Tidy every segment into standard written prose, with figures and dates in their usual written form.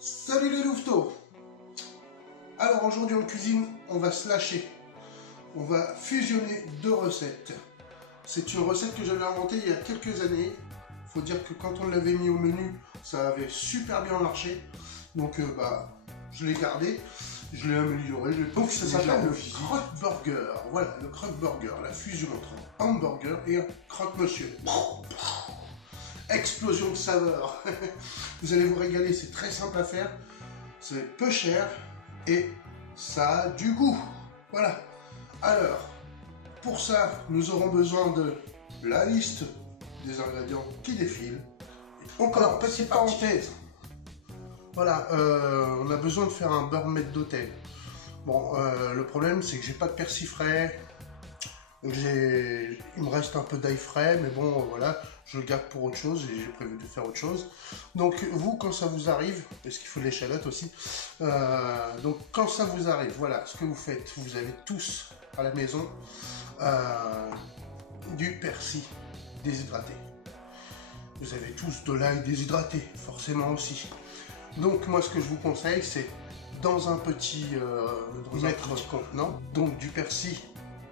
Salut les louveteaux. Alors aujourd'hui en cuisine, on va se lâcher. On va fusionner deux recettes. C'est une recette que j'avais inventée il y a quelques années. Faut dire que quand on l'avait mis au menu, ça avait super bien marché. Donc je l'ai gardé, je l'ai amélioré. Donc ça s'appelle le croque burger. Voilà, le croque burger, la fusion entre un hamburger et un croque-monsieur. Explosion de saveur. Vous allez vous régaler, c'est très simple à faire, c'est peu cher et ça a du goût. Voilà. Alors, pour ça, nous aurons besoin de la liste des ingrédients qui défilent. Encore, petite parenthèse. Voilà, on a besoin de faire un beurre maître d'hôtel. Bon, le problème, c'est que j'ai pas de persil frais. Il me reste un peu d'ail frais, mais bon, voilà, je le garde pour autre chose et j'ai prévu de faire autre chose. Donc, vous, quand ça vous arrive, parce qu'il faut de l'échalote aussi, donc quand ça vous arrive, voilà, ce que vous faites, vous avez tous à la maison du persil déshydraté. Vous avez tous de l'ail déshydraté, forcément aussi. Donc, moi, ce que je vous conseille, c'est dans un petit contenant, donc du persil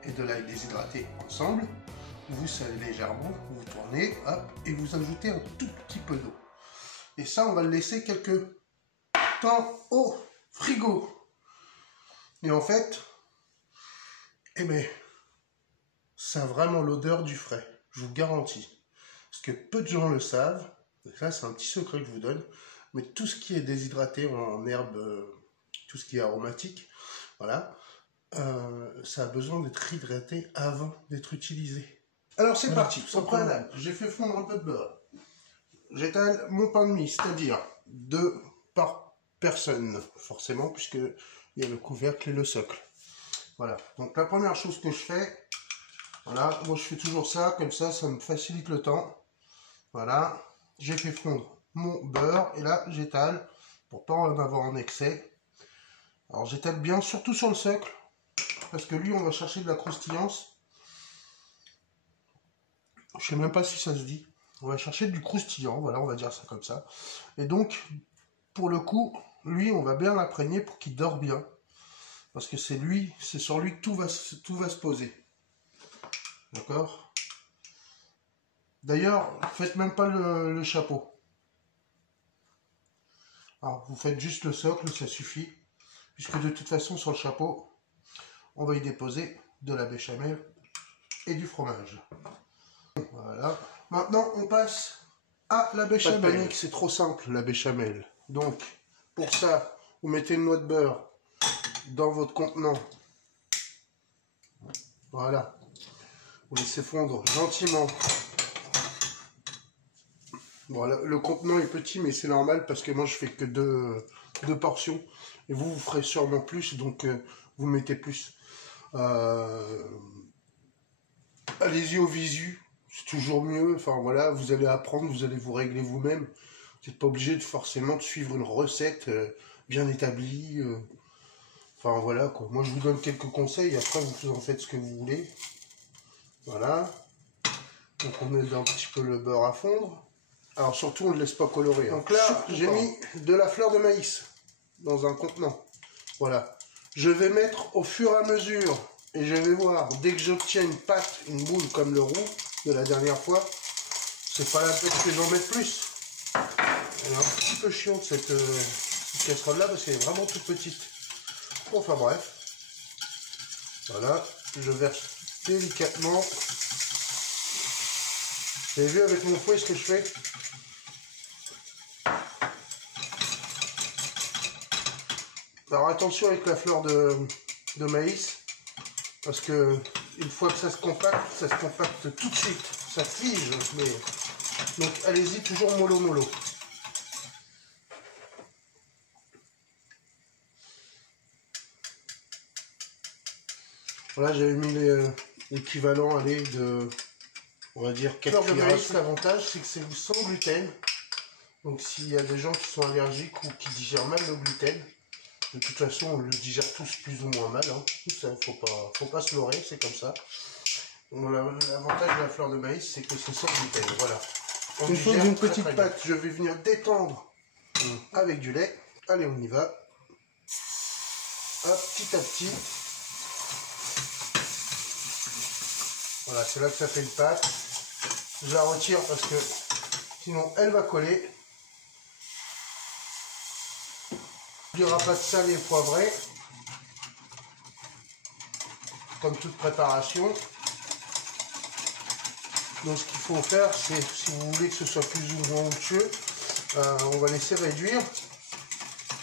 et de l'ail déshydraté ensemble, vous salez légèrement, vous tournez, hop, et vous ajoutez un tout petit peu d'eau. Et ça, on va le laisser quelques temps au frigo. Et en fait, eh bien, ça a vraiment l'odeur du frais, je vous garantis. Parce que peu de gens le savent, et ça c'est un petit secret que je vous donne, mais tout ce qui est déshydraté en herbe, tout ce qui est aromatique, voilà, ça a besoin d'être hydraté avant d'être utilisé. Alors c'est parti, au préalable, j'ai fait fondre un peu de beurre. J'étale mon pain de mie, c'est-à-dire 2 par personne, forcément, puisqu'il y a le couvercle et le socle. Voilà, donc la première chose que je fais, voilà, moi je fais toujours ça, comme ça me facilite le temps. Voilà, j'ai fait fondre mon beurre, et là j'étale, pour pas en avoir en excès. Alors j'étale bien, surtout sur le socle, parce que lui on va chercher de la croustillance. Je sais même pas si ça se dit. On va chercher du croustillant, voilà, on va dire ça comme ça. Et donc, pour le coup, lui, on va bien l'imprégner pour qu'il dort bien. Parce que c'est sur lui que tout va se poser. D'accord? D'ailleurs, faites même pas le chapeau. Alors, vous faites juste le socle, ça suffit. Puisque de toute façon, sur le chapeau, on va y déposer de la béchamel et du fromage. Voilà. Maintenant, on passe à la béchamel. Pas de panique, c'est trop simple, la béchamel. Donc, pour ça, vous mettez une noix de beurre dans votre contenant. Voilà. Vous laissez fondre gentiment. Voilà, le contenant est petit, mais c'est normal parce que moi, je fais que deux portions. Et vous ferez sûrement plus, donc vous mettez plus. Allez-y au visu. C'est toujours mieux, enfin voilà, vous allez apprendre, vous allez vous régler vous-même. Vous n'êtes pas obligé forcément de suivre une recette bien établie. Enfin voilà quoi, moi je vous donne quelques conseils, après vous en faites ce que vous voulez. Voilà. Donc on aide un petit peu le beurre à fondre. Alors surtout on ne le laisse pas colorer. Donc là, j'ai mis de la fleur de maïs dans un contenant. Voilà. Je vais mettre au fur et à mesure, et je vais voir, dès que j'obtiens une pâte, une boule comme le roux de la dernière fois, c'est pas la peine que j'en mette plus. Elle est un petit peu chiante cette casserole là parce qu'elle est vraiment toute petite. Bon, enfin bref. Voilà, je verse délicatement. Vous avez vu avec mon fouet ce que je fais? Alors attention avec la fleur de maïs, parce que une fois que ça se compacte tout de suite, ça fige, mais donc allez-y toujours mollo mollo. Voilà, j'avais mis l'équivalent, allez, de, on va dire, 4 cuillères. De maïs, l'avantage, c'est que c'est sans gluten. Donc s'il y a des gens qui sont allergiques ou qui digèrent mal le gluten, de toute façon, on le digère tous plus ou moins mal. Hein. Ça, faut pas se leurrer, c'est comme ça. L'avantage de la fleur de maïs, c'est que c'est sans gluten. Voilà. Une fois que j'ai une petite pâte, je vais venir détendre avec du lait. Allez, on y va. Hop, petit à petit. Voilà, c'est là que ça fait une pâte. Je la retire parce que sinon elle va coller. Il n'y aura pas de sel et poivré. Comme toute préparation. Donc ce qu'il faut faire, c'est, si vous voulez que ce soit plus ou moins onctueux, on va laisser réduire.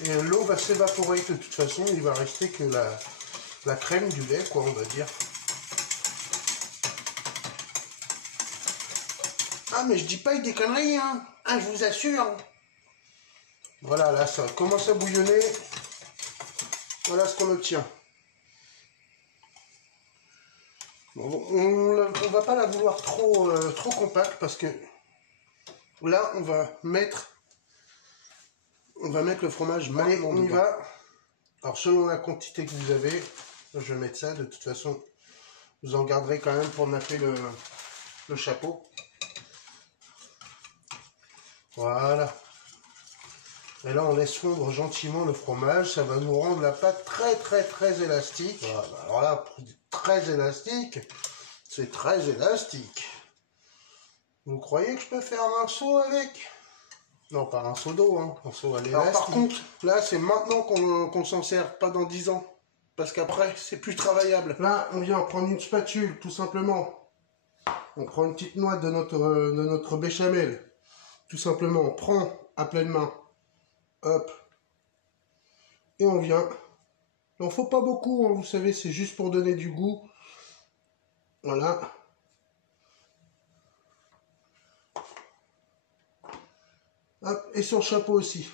Et l'eau va s'évaporer de toute façon, il va rester que la crème du lait, quoi, on va dire. Ah, mais je dis pas des conneries, hein. Ah, je vous assure. Voilà, là, ça commence à bouillonner. Voilà ce qu'on obtient. Bon, on va pas la vouloir trop compacte parce que là, on va mettre le fromage. Allez, on y va. Alors, selon la quantité que vous avez, je vais mettre ça. De toute façon, vous en garderez quand même pour napper le chapeau. Voilà. Et là, on laisse fondre gentiment le fromage. Ça va nous rendre la pâte très élastique. Voilà. Alors là, très élastique, c'est très élastique. Vous croyez que je peux faire un seau avec? Non, pas un seau d'eau, hein. Un seau à l'élastique. Alors par contre, là, c'est maintenant qu'on s'en sert, pas dans 10 ans. Parce qu'après, c'est plus travaillable. Là, on vient prendre une spatule, tout simplement. On prend une petite noix de notre béchamel. Tout simplement, on prend à pleine main. Hop. Et on vient. Il n'en faut pas beaucoup, hein, vous savez, c'est juste pour donner du goût. Voilà. Hop. Et son chapeau aussi.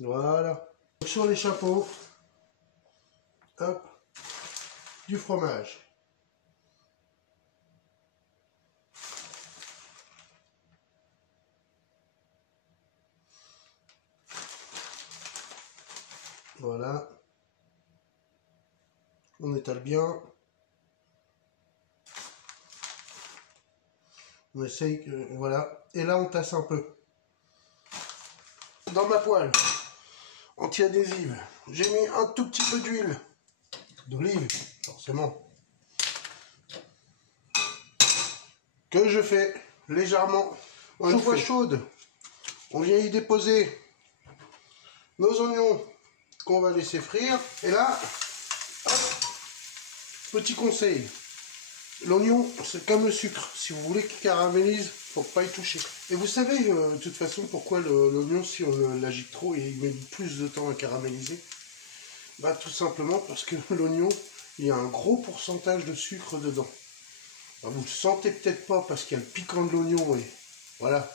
Voilà. Sur les chapeaux, hop, du fromage. Voilà. On étale bien. On essaye, voilà. Et là, on tasse un peu. Dans ma poêle anti-adhésive, j'ai mis un tout petit peu d'huile d'olive, forcément, que je fais légèrement en fois chaude. On vient y déposer nos oignons qu'on va laisser frire. Et là, hop, petit conseil, l'oignon c'est comme le sucre, si vous voulez qu'il caramélise, faut pas y toucher. Et vous savez de toute façon pourquoi l'oignon, si on l'agite trop, il met plus de temps à caraméliser? Bah tout simplement parce que l'oignon, il y a un gros pourcentage de sucre dedans. Alors, vous le sentez peut-être pas parce qu'il y a le piquant de l'oignon et voilà,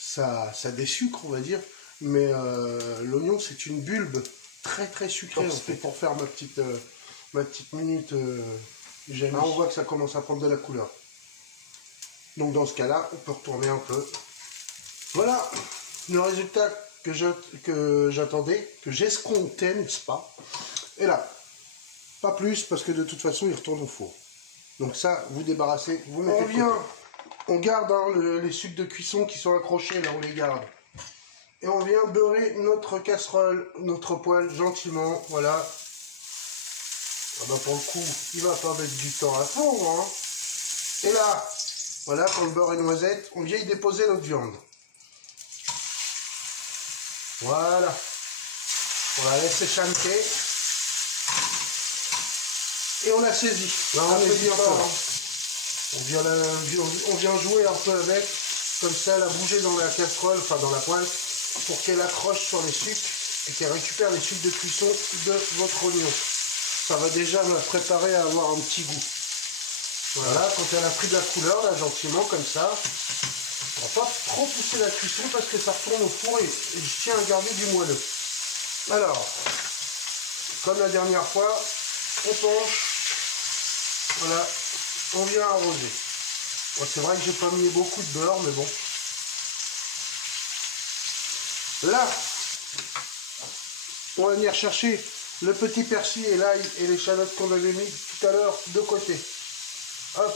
ça désucre on va dire. Mais l'oignon c'est une bulbe très sucrée en fait. Pour faire ma petite minute, là on voit que ça commence à prendre de la couleur. Donc dans ce cas-là, on peut retourner un peu. Voilà le résultat que j'attendais, que j'escomptais, n'est-ce pas? Et là, pas plus parce que de toute façon il retourne au four. Donc ça, vous débarrassez, vous mettez. On vient, on garde hein, les sucres de cuisson qui sont accrochés, là on les garde. Et on vient beurrer notre casserole, notre poêle gentiment, voilà. Ah bah pour le coup, il va pas mettre du temps à fondre, hein. Et là, voilà, quand le beurre est noisette, on vient y déposer notre viande. Voilà. On la laisse échanger. Et on la saisit. Là, on saisit encore. On vient jouer un peu avec, comme ça, la bouger dans la casserole, enfin dans la poêle, pour qu'elle accroche sur les sucres et qu'elle récupère les sucres de cuisson de votre oignon. Ça va déjà me préparer à avoir un petit goût. Voilà, quand elle a pris de la couleur, là, gentiment, comme ça. On va pas trop pousser la cuisson parce que ça retourne au four et je tiens à garder du moelleux. Alors, comme la dernière fois, on penche. Voilà, on vient arroser. Bon, c'est vrai que j'ai pas mis beaucoup de beurre, mais bon. Là, on va venir chercher le petit persil et l'ail et l'échalote qu'on avait mis tout à l'heure de côté. Hop.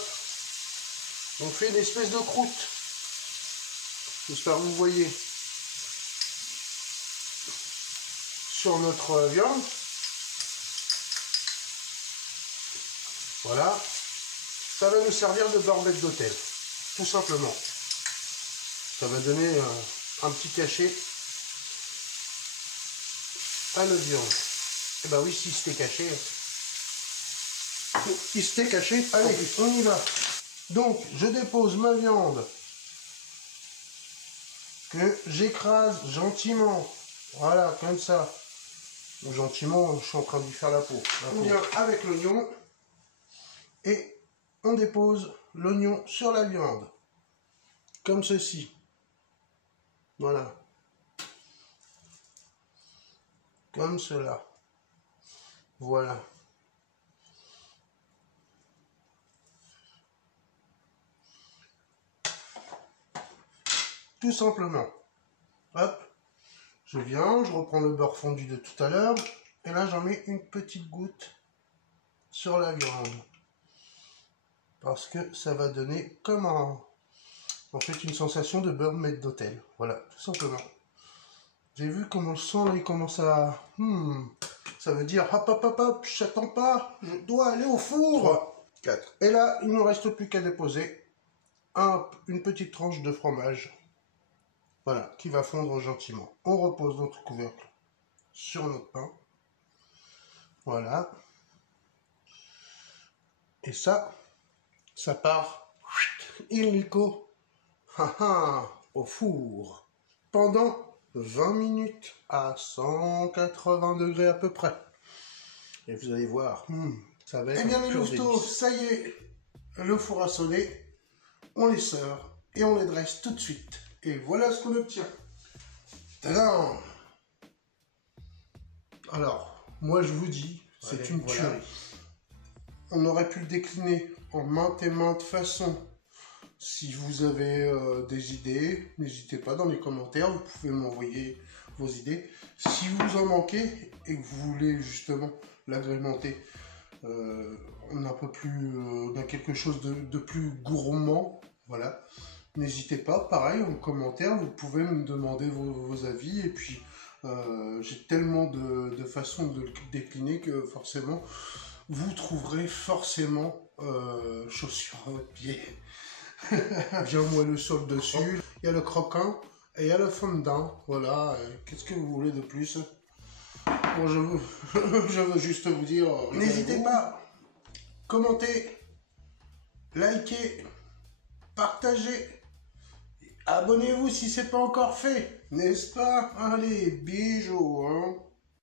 On fait une espèce de croûte. J'espère que vous voyez. Sur notre viande. Voilà. Ça va nous servir de barbette d'hôtel. Tout simplement. Ça va donner un petit cachet à notre viande. Et bah oui, si c'était caché. Il s'était caché. Allez, on y va. Donc, je dépose ma viande que j'écrase gentiment. Voilà, comme ça. Bon, gentiment, je suis en train de lui faire la peau. On vient avec l'oignon et on dépose l'oignon sur la viande. Comme ceci. Voilà. Comme cela. Voilà. Tout simplement. Hop. Je viens, je reprends le beurre fondu de tout à l'heure. Et là, j'en mets une petite goutte sur la viande. Parce que ça va donner comme en fait une sensation de beurre maître d'hôtel. Voilà, tout simplement. J'ai vu comment le sang, là, il commence à... ça veut dire, hop, hop, hop, hop, j'attends pas, je dois aller au four. 3, 4. Et là, il ne nous reste plus qu'à déposer une petite tranche de fromage. Voilà, qui va fondre gentiment. On repose notre couvercle sur notre pain. Voilà. Et ça part illico au four pendant 20 minutes à 180 degrés à peu près. Et vous allez voir, ça va être... Eh bien les louveteaux, ça y est, le four a sonné, on les sort et on les dresse tout de suite. Et voilà ce qu'on obtient. Tadam! Alors, moi je vous dis, c'est une tuerie. On aurait pu le décliner en maintes et maintes façons. Si vous avez des idées, n'hésitez pas dans les commentaires, vous pouvez m'envoyer vos idées. Si vous en manquez et que vous voulez justement l'agrémenter, on a un peu plus, on a quelque chose de plus gourmand, voilà. N'hésitez pas, pareil, en commentaire, vous pouvez me demander vos avis, et puis j'ai tellement de façons de le décliner que forcément, vous trouverez forcément chaussures à votre pied. Bien moelleux sur le dessus, il y a le croquant et il y a le fondant, voilà, qu'est-ce que vous voulez de plus? Bon, je veux juste vous dire, n'hésitez pas, commentez, likez, partagez, abonnez-vous si c'est pas encore fait, n'est-ce pas? Allez, bisous, hein.